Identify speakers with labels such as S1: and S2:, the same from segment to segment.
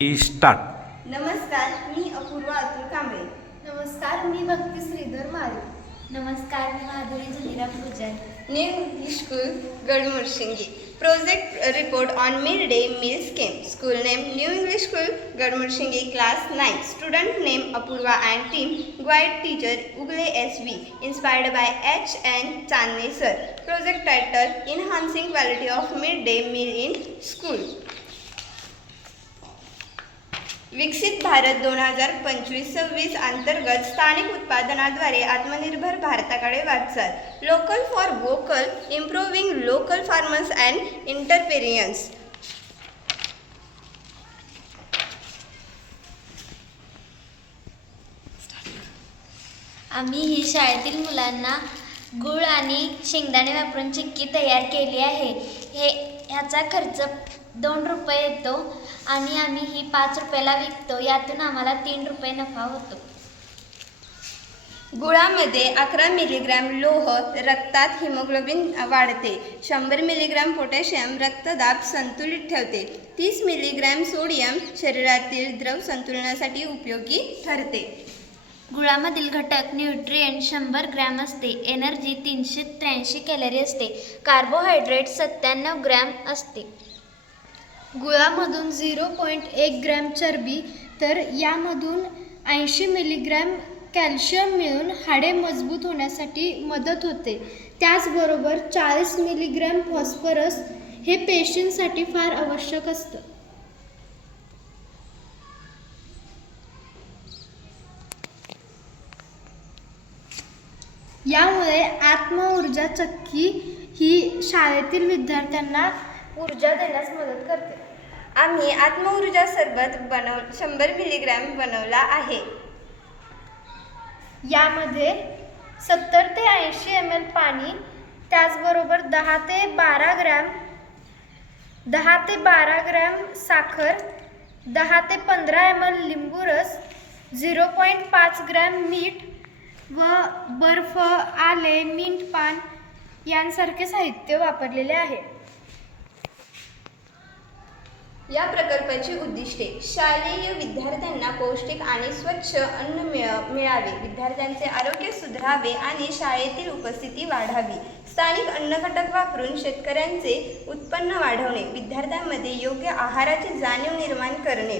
S1: Start
S2: नमस्कार मी अपूर्वा अतुल कांबळे.
S3: नमस्कार मी भक्ती श्रीधर मारे
S4: नमस्कार मी Madhuri Dhaniram Gujar
S2: new English school Gadmurshingi project report on mid day meal scheme school name new English school Gadmurshingi class nine student name Apurva and team guide teacher Ugale S V inspired by H N Chandane sir project title enhancing quality of mid day meal in school विकसित भारत दोन हजार पंचवीस सव्वीस अंतर्गत स्थानिक उत्पादनाद्वारे आत्मनिर्भर भारताकडे वाटचाल. Local for vocal improving local farmers and इंटरपेरियन्स
S4: आम्ही ही शाळेतील मुलांना गूळ आणि शेंगदाणे वापरून चिक्की तयार केली आहे. हे ह्याचा खर्च दोन रुपये येतो आणि आम्ही ही पाच रुपयाला विकतो. यातून आम्हाला तीन रुपये नफा होतो.
S2: गुळामध्ये अकरा मिलीग्रॅम लोह रक्तात हिमोग्लोबिन वाढते. शंभर मिलीग्रॅम पोटॅशियम रक्तदाब संतुलित ठेवते. तीस मिलीग्रॅम सोडियम शरीरातील द्रव संतुलनासाठी उपयोगी ठरते.
S4: गुळामधील घटक न्यूट्रिएंट शंभर ग्रॅम असते. एनर्जी तीनशे त्र्याऐंशी कॅलरी असते. कार्बोहायड्रेट सत्त्याण्णव ग्रॅम असते.
S3: गुळामधून झिरो पॉईंट एक ग्रॅम चरबी तर यामधून ऐंशी मिलीग्रॅम कॅल्शियम मिळून हाडे मजबूत होण्यासाठी मदत होते. त्याचबरोबर चाळीस मिलीग्रॅम फॉस्फरस हे पेशींसाठी फार आवश्यक असतं. यामुळे आत्मऊर्जा चक्की ही शाळेतील विद्यार्थ्यांना ऊर्जा देण्यास मदत करते.
S2: आम्ही आत्मऊर्जा सरबत बनव शंभर मिलीग्रॅम बनवला आहे.
S3: यामध्ये सत्तर ते ऐंशी एम एल पाणी त्याचबरोबर दहा ते बारा ग्रॅम दहा ते बारा ग्रॅम साखर दहा ते पंधरा एम एल लिंबू रस झिरो पॉईंट पाच ग्रॅम मीठ व बर्फ आले मिंट पान यांसारखे साहित्य वापरलेले आहे.
S2: या प्रकल्पाची उद्दिष्टे शालेय विद्यार्थ्यांना पौष्टिक आणि स्वच्छ अन्न मिळ मिळावे. विद्यार्थ्यांचे आरोग्य सुधारावे आणि शाळेतील उपस्थिती वाढावी. स्थानिक अन्न घटक वापरून शेतकऱ्यांचे उत्पन्न वाढवणे. विद्यार्थ्यांमध्ये योग्य आहाराची जाणीव निर्माण करणे.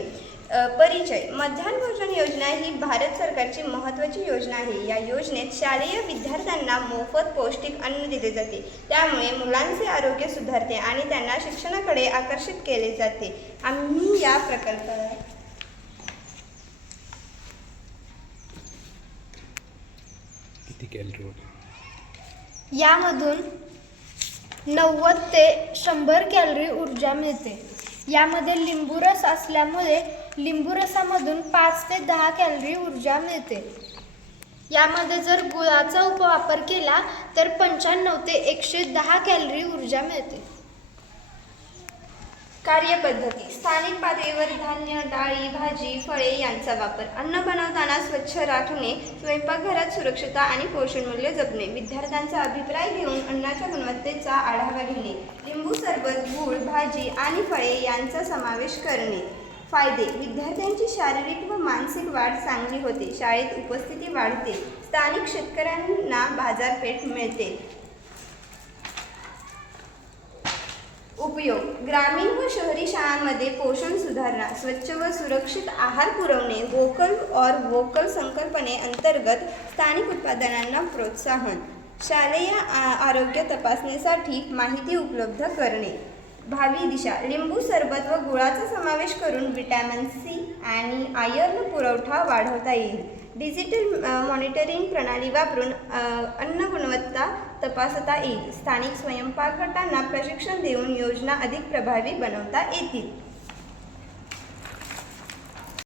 S2: परिचय. मध्यान्ह भोजन योजना ही भारत सरकारची महत्त्वाची योजना आहे. या योजनेत शालेय विद्यार्थ्यांना मोफत पौष्टिक अन्न दिले जाते. त्यामुळे मुलांचे आरोग्य सुधारते आणि त्यांना शिक्षणाकडे आकर्षित केले जाते. आम्ही या प्रकल्पाला
S3: यामधून नव्वद ते शंभर कॅलरी ऊर्जा मिळते. यामध्ये लिंबूरस असल्यामुळे लिंबूरसामधून पाच ते दहा कॅलरी ऊर्जा मिळते. यामध्ये जर गुळाचा उपवापर केला तर पंच्याण्णव ते एकशे दहा कॅलरी ऊर्जा मिळते.
S2: कार्यपद्धती. स्थानिक पातळीवर धान्य डाळी भाजी फळे यांचा वापर. अन्न बनवताना स्वच्छ राखणे स्वयंपाकघरात सुरक्षता आणि पोषण मूल्य जपणे. विद्यार्थ्यांचा अभिप्राय घेऊन अन्नाच्या गुणवत्तेचा आढावा घेणे. लिंबू सरबत गूळ भाजी आणि फळे यांचा समावेश करणे. फायदे. विद्यार्थ्यांची शारीरिक व मानसिक वाढ चांगली होते. शाळेत उपस्थिती वाढते. स्थानिक शेतकऱ्यांना बाजारपेठ मिळते. उपयोग. ग्रामीण व शहरी शाळांमध्ये पोषण सुधारणा स्वच्छ व सुरक्षित आहार पुरवणे वोकल और वोकल संकल्पने अंतर्गत स्थानिक उत्पादनांना प्रोत्साहन. शालेय आरोग्य तपासणीसाठी माहिती उपलब्ध करणे. भावी दिशा लिंबू सरबत व गुळाचा समावेश करून विटॅमिन सी आणि आयर्न पुरवठा वाढवता येईल. डिजिटल मॉनिटरिंग प्रणाली वापरून अन्न गुणवत्ता तपासता येईल. स्थानिक स्वयंपाक गटांना प्रशिक्षण देऊन योजना अधिक प्रभावी बनवता येतील.